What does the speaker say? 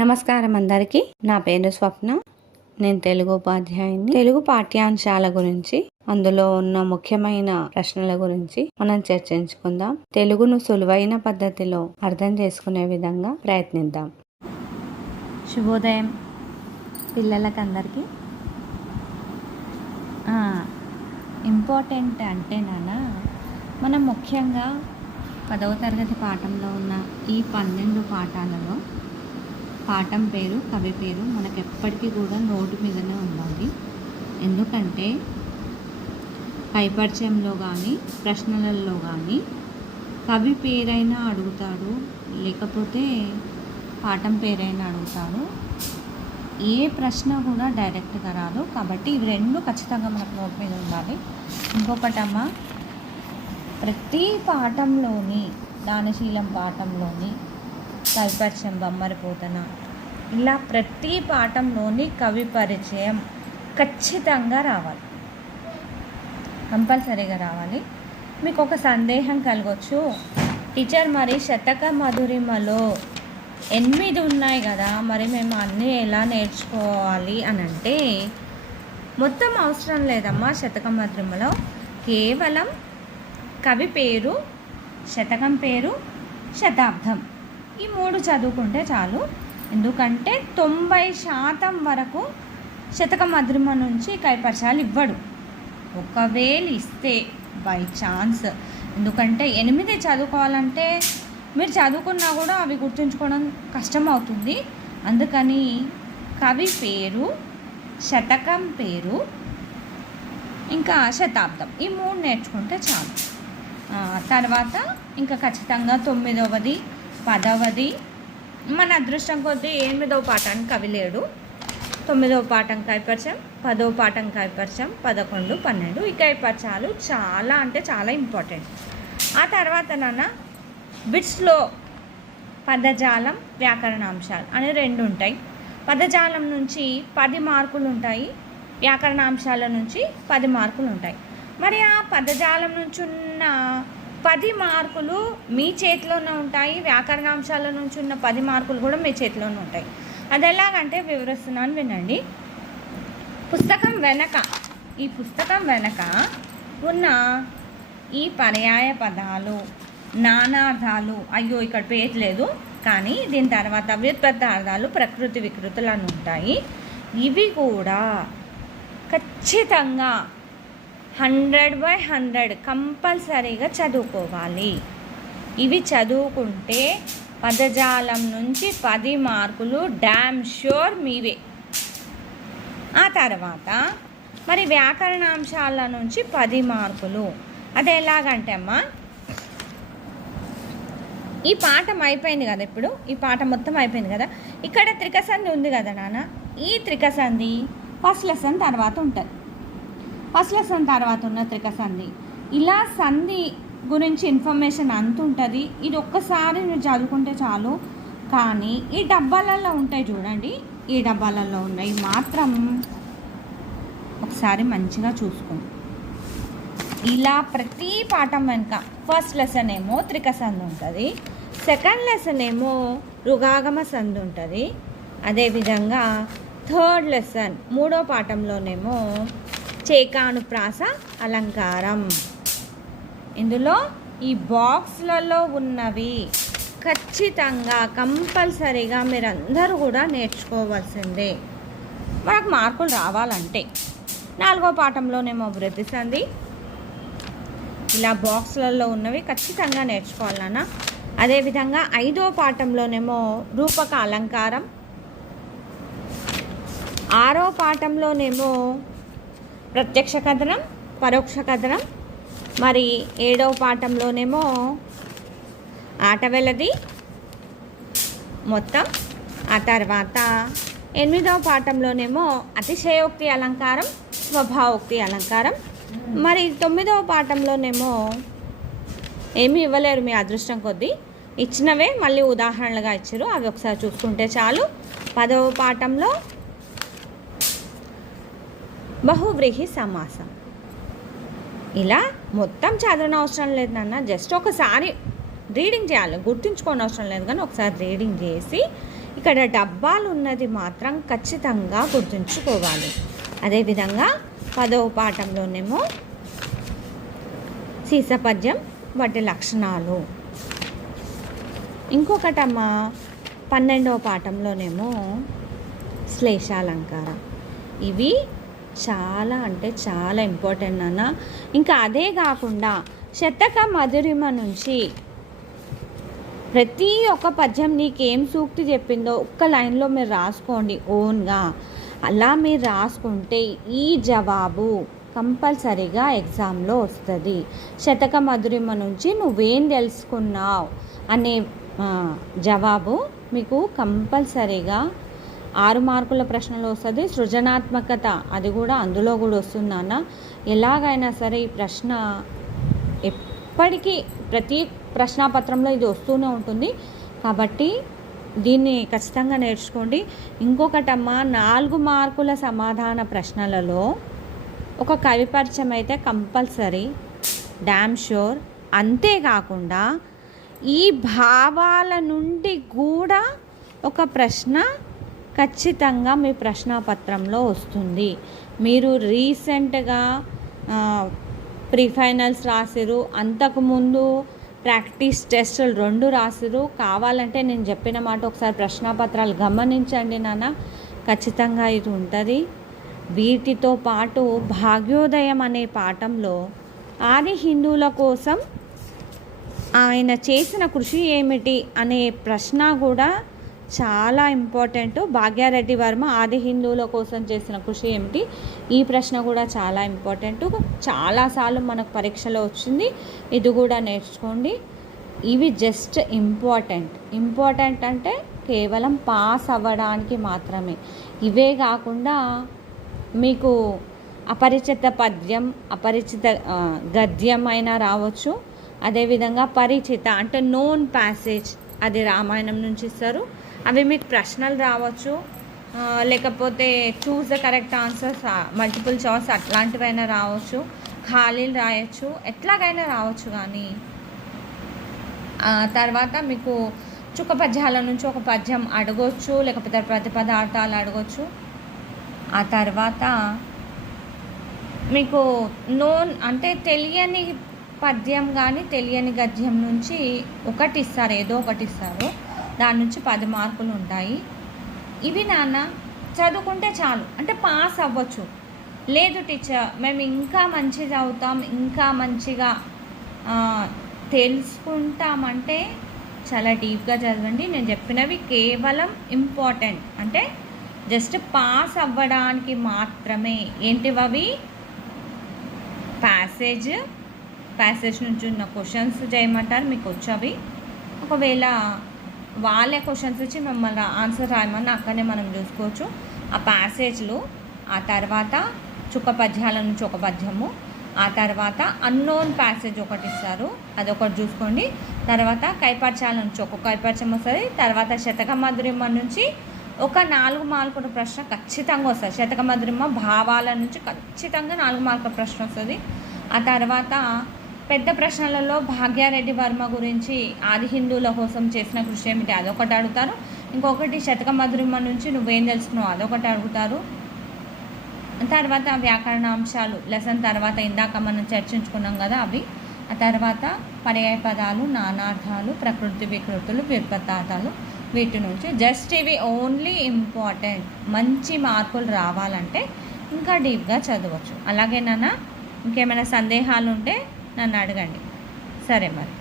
నమస్కారం అందరికీ. నా పేరు స్వప్న. నేను తెలుగు ఉపాధ్యాయుని. తెలుగు పాఠ్యాంశాల గురించి, అందులో ఉన్న ముఖ్యమైన ప్రశ్నల గురించి మనం చర్చించుకుందాం. తెలుగును సులువైన పద్ధతిలో అర్థం చేసుకునే విధంగా ప్రయత్నిద్దాం. శుభోదయం పిల్లలకందరికీ. ఇంపార్టెంట్ అంటే మనం ముఖ్యంగా 10వ తరగతి పాఠంలో ఉన్న ఈ 12 పాఠాలలో పాఠం పేరు, కవి పేరు మనకు ఎప్పటికీ కూడా నోటు మీదనే ఉండాలి. ఎందుకంటే పైపరిచయంలో కానీ ప్రశ్నలలో కానీ కవి పేరైనా అడుగుతాడు, లేకపోతే పాఠం పేరైనా అడుగుతాడు. ఏ ప్రశ్న కూడా డైరెక్ట్గా రాదు. కాబట్టి ఇవి రెండు ఖచ్చితంగా మనకు నోటు మీద ఉండాలి. ఇంకొకటమ్మ, ప్రతి పాఠంలోని దానశీలం పాఠంలోని కవిపరిచయం, బొమ్మరిపోతన, ఇలా ప్రతి పాఠంలోని కవి పరిచయం ఖచ్చితంగా రావాలి, కంపల్సరీగా రావాలి. మీకు ఒక సందేహం కలగవచ్చు, టీచర్ మరి శతక మధురిమలో 8 ఉన్నాయి కదా, మరి మేము అన్నీ ఎలా నేర్చుకోవాలి అని అంటే మొత్తం అవసరం లేదమ్మా. శతక మధురిమలో కేవలం కవి పేరు, శతకం పేరు, శతాబ్దం ఈ 3 చదువుకుంటే చాలు. ఎందుకంటే 90% వరకు శతక మధురిమ నుంచి కైపర్చాలు ఇవ్వడు. ఒకవేళ ఇస్తే బై ఛాన్స్, ఎందుకంటే 8 చదువుకోవాలంటే మీరు చదువుకున్నా కూడా అవి గుర్తుంచుకోవడం కష్టం అవుతుంది. అందుకని కవి పేరు, శతకం పేరు, ఇంకా శతాబ్దం ఈ 3 నేర్చుకుంటే చాలు. తర్వాత ఇంకా ఖచ్చితంగా 9వది, 10వది, మన అదృష్టం కొద్దీ 8వ పాఠానికి కవి లేడు. 9వ పాఠం కైపరిచయం, 10వ పాఠం కైపరిచయం, 11, 12 ఈ కైపరిచయాలు చాలా అంటే చాలా ఇంపార్టెంట్. ఆ తర్వాత బిట్స్లో పదజాలం, వ్యాకరణాంశాలు అని 2 ఉంటాయి. పదజాలం నుంచి 10 మార్కులు ఉంటాయి, వ్యాకరణాంశాల నుంచి 10 మార్కులు ఉంటాయి. మరి ఆ పదజాలం నుంచి ఉన్న 10 మార్కులు మీ చేతిలోనే ఉంటాయి, వ్యాకరణాంశాల నుంచి ఉన్న 10 మార్కులు కూడా మీ చేతిలోనే ఉంటాయి. అది ఎలాగంటే వివరిస్తున్నాను, వినండి. ఈ పుస్తకం వెనక ఉన్న ఈ పర్యాయ పదాలు, నానార్థాలు, అయ్యో ఇక్కడ పేజ్ లేదు కానీ దీని తర్వాత వ్యుత్పత్తార్థాలు, ప్రకృతి వికృతులు అని ఉంటాయి. ఇవి కూడా ఖచ్చితంగా 100/100 కంపల్సరీగా చదువుకోవాలి. ఇవి చదువుకుంటే పదజాలం నుంచి 10 మార్కులు డ్యామ్ షూర్ మీవే. ఆ తర్వాత మరి వ్యాకరణాంశాల నుంచి 10 మార్కులు. అది ఎలాగంటే అమ్మా, ఈ పాఠం అయిపోయింది కదా, ఇప్పుడు ఈ పాఠం మొత్తం అయిపోయింది కదా, ఇక్కడ త్రికసంధి ఉంది కదా నాన్న, ఈ త్రికసంధి ఫస్ట్ లెసన్ తర్వాత ఉంటుంది. ఫస్ట్ లెసన్ తర్వాత ఉన్న త్రికసంధి, ఇలా సంధి గురించి ఇన్ఫర్మేషన్ అంత ఉంటుంది. ఇది ఒక్కసారి మీరు చదువుకుంటే చాలు. కానీ ఈ డబ్బాలలో ఉంటాయి చూడండి, ఈ డబ్బాలలో ఉన్నాయి మాత్రం ఒకసారి మంచిగా చూసుకోండి. ఇలా ప్రతి పాఠం వెనుక ఫస్ట్ లెసన్ ఏమో త్రికసంధి ఉంటుంది, సెకండ్ లెసన్ ఏమో రుగాగమ సంధి ఉంటుంది. అదేవిధంగా థర్డ్ లెసన్ 3వ పాఠంలోనేమో చేకానుప్రాస అలంకారం. ఇందులో ఈ బాక్స్లలో ఉన్నవి ఖచ్చితంగా కంపల్సరీగా మీరందరూ కూడా నేర్చుకోవాల్సిందే, మనకు మార్కులు రావాలంటే. 4వ పాఠంలోనేమో వృద్ధి సంధి. ఇలా బాక్స్లలో ఉన్నవి ఖచ్చితంగా నేర్చుకోవాలన్నా. అదేవిధంగా 5వ పాఠంలోనేమో రూపక అలంకారం. 6వ పాఠంలోనేమో ప్రత్యక్ష కథనం, పరోక్ష కథనం. మరి 7వ పాఠంలోనేమో ఆటవెలది మొత్తం. ఆ తర్వాత 8వ పాఠంలోనేమో అతిశయోక్తి అలంకారం, స్వభావోక్తి అలంకారం. మరి 9వ పాఠంలోనేమో ఏమీ ఇవ్వలేరు మీ అదృష్టం కొద్దీ, ఇచ్చినవే మళ్ళీ ఉదాహరణలుగా ఇచ్చారు, అవి ఒకసారి చూసుకుంటే చాలు. 10వ పాఠంలో బహువ్రీహి సమాసం. ఇలా మొత్తం చదవని అవసరం లేదు నాన్న, జస్ట్ ఒకసారి రీడింగ్ చేయాలి, గుర్తుంచుకోని అవసరం లేదు కానీ ఒకసారి రీడింగ్ చేసి ఇక్కడ డబ్బాలు ఉన్నది మాత్రం ఖచ్చితంగా గుర్తుంచుకోవాలి. అదేవిధంగా 10వ పాఠంలోనేమో సీసపద్యం వాటి లక్షణాలు. ఇంకొకటమ్మా 12వ పాఠంలోనేమో శ్లేషాలంకారం. ఇవి చాలా అంటే చాలా ఇంపార్టెంట్ అన్న. ఇంకా అదే కాకుండా శతక మధురిమ నుంచి ప్రతి ఒక్క పద్యం నీకేం సూక్తి చెప్పిందో ఒక్క లైన్లో మీరు రాసుకోండి ఓన్గా. అలా మీరు రాసుకుంటే ఈ జవాబు కంపల్సరీగా ఎగ్జామ్లో వస్తుంది. శతక మధురిమ నుంచి నువ్వేం తెలుసుకున్నావు అనే జవాబు మీకు కంపల్సరీగా 6 మార్కుల ప్రశ్నలో వస్తుంది. సృజనాత్మకత అది కూడా అందులో కూడా వస్తుందన్న. ఎలాగైనా సరే ఈ ప్రశ్న ఎప్పటికీ ప్రతి ప్రశ్నాపత్రంలో ఇది వస్తూనే ఉంటుంది కాబట్టి దీన్ని ఖచ్చితంగా నేర్చుకోండి. ఇంకొకటమ్మా 4 మార్కుల సమాధాన ప్రశ్నలలో ఒక కవి పరిచయం అయితే కంపల్సరీ, డ్యామ్ షూర్. అంతేకాకుండా ఈ భావాల నుండి కూడా ఒక ప్రశ్న ఖచ్చితంగా మీ ప్రశ్నాపత్రంలో వస్తుంది. మీరు రీసెంట్గా ప్రీ ఫైనల్స్ రాసిరు, అంతకుముందు ప్రాక్టీస్ టెస్టులు 2 రాసిరు. కావాలంటే నేను చెప్పిన మాట ఒకసారి ప్రశ్నాపత్రాలు గమనించండి నాన్న, ఖచ్చితంగా ఇది ఉంటుంది. వీటితో పాటు భాగ్యోదయం అనే పాఠంలో ఆది హిందువుల కోసం ఆయన చేసిన కృషి ఏమిటి అనే ప్రశ్న కూడా చాలా ఇంపార్టెంట్. భాగ్యారెడ్డి వర్మ ఆది హిందువుల కోసం చేసిన కృషి ఏమిటి, ఈ ప్రశ్న కూడా చాలా ఇంపార్టెంట్. చాలాసార్లు మనకు పరీక్షలో వచ్చింది, ఇది కూడా నేర్చుకోండి. ఇవి జస్ట్ ఇంపార్టెంట్ అంటే కేవలం పాస్ అవ్వడానికి మాత్రమే. ఇవే కాకుండా మీకు అపరిచిత పద్యం, అపరిచిత గద్యం అయినా రావచ్చు. అదేవిధంగా పరిచిత అంటే నోన్ ప్యాసేజ్, అది రామాయణం నుంచి ఇస్తారు. అవి మీకు ప్రశ్నలు రావచ్చు, లేకపోతే choose the correct answers, multiple choice అట్లాంటివైనా రావచ్చు, ఖాళీలు రాయొచ్చు, ఎట్లాగైనా రావచ్చు. కానీ తర్వాత మీకు చుక్క పద్యాల నుంచి ఒక పద్యం అడగొచ్చు, లేకపోతే ప్రతిపదార్థాలు అడగొచ్చు. ఆ తర్వాత మీకు నోన్ అంటే తెలియని పద్యం కానీ తెలియని గద్యం నుంచి ఒకటి ఇస్తారు, ఏదో ఒకటి ఇస్తారు. దాని నుంచి 10 మార్కులు ఉంటాయి. ఇవి నాన్న చదువుకుంటే చాలు, అంటే పాస్ అవ్వచ్చు. లేదు టీచర్ మేము ఇంకా మంచిగా చదువుతాం, ఇంకా మంచిగా తెలుసుకుంటామంటే చాలా డీప్గా చదవండి. నేను చెప్పినవి కేవలం ఇంపార్టెంట్, అంటే జస్ట్ పాస్ అవ్వడానికి మాత్రమే. ఏంటివి? ప్యాసేజ్ నుంచి ఉన్న క్వశ్చన్స్ చేయమంటారు, మీకు వచ్చవి. ఒకవేళ వాళ్ళే క్వశ్చన్స్ ఇచ్చి మిమ్మల్ని ఆన్సర్ రాయమని అక్కడనే మనం చూసుకోవచ్చు. ఆ ప్యాసేజ్లు, ఆ తర్వాత చుక్క పద్యాల నుంచి ఒక పద్యము, ఆ తర్వాత అన్నోన్ ప్యాసేజ్ ఒకటి ఇస్తారు, అదొకటి చూసుకోండి. తర్వాత కైపర్చాల నుంచి ఒక కైపర్చం వస్తుంది. తర్వాత శతక మధురిమ నుంచి ఒక 4 మార్కుల ప్రశ్న ఖచ్చితంగా వస్తుంది. శతక మధురిమ భావాల నుంచి ఖచ్చితంగా 4 మార్కుల ప్రశ్న వస్తుంది. ఆ తర్వాత పెద్ద ప్రశ్నలలో భాగ్యారెడ్డి వర్మ గురించి ఆది హిందువుల కోసం చేసిన కృషి ఏమిటి అదొకటి అడుగుతారు. ఇంకొకటి శతక మధురిమ నుంచి నువ్వేం తెలుసుకున్నావు అదొకటి అడుగుతారు. తర్వాత వ్యాకరణాంశాలు లెసన్ తర్వాత ఇందాక మనం చర్చించుకున్నాం కదా అవి. ఆ తర్వాత పర్యాయ పదాలు, నానార్థాలు, ప్రకృతి వికృతులు, వ్యుత్పత్తార్థాలు, వీటి నుంచి జస్ట్ ఇవి ఓన్లీ ఇంపార్టెంట్. మంచి మార్కులు రావాలంటే ఇంకా డీప్గా చదవచ్చు. అలాగే నాన్న ఇంకేమైనా సందేహాలు ఉంటే నన్ను అడగండి. సరే మరి.